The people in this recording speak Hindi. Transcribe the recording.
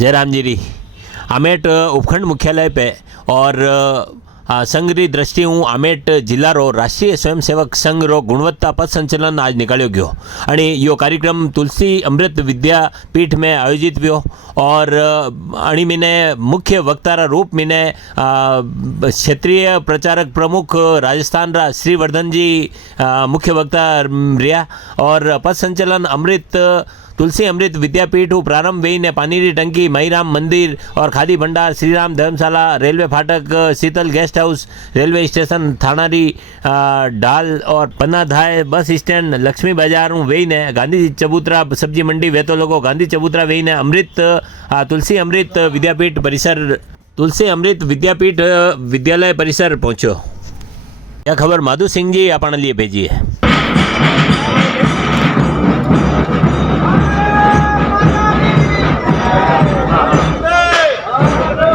जयराम जी, आमेट उपखंड मुख्यालय पे और संघ री दृष्टि हूँ आमेट जिला रो राष्ट्रीय स्वयंसेवक संघ रो गुणवत्ता पथ संचलन आज निकाल्यो गयो आणि यो कार्यक्रम तुलसी अमृत विद्यापीठ में आयोजित हुयो और अणी मैंने मुख्य वक्तारा रूप मैंने क्षेत्रीय प्रचारक प्रमुख राजस्थान रा श्रीवर्धन जी मुख्य वक्ता रिया और पथ संचलन अमृत तुलसी अमृत विद्यापीठ प्रारंभ वही ने पानी की टंकी मईराम मंदिर और खादी भंडार श्रीराम धर्मशाला रेलवे फाटक शीतल गेस्ट हाउस रेलवे स्टेशन थानारी डाल और पन्नाधाय बस स्टैंड लक्ष्मी बाजार वही ने गांधी चबूतरा सब्जी मंडी वेतो लोगो गांधी चबूतरा वही ने अमृत तुलसी अमृत विद्यापीठ परिसर तुलसी अमृत विद्यापीठ विद्यालय परिसर पहुंचो। यह खबर माधु सिंह जी अपन लिए भेजी है।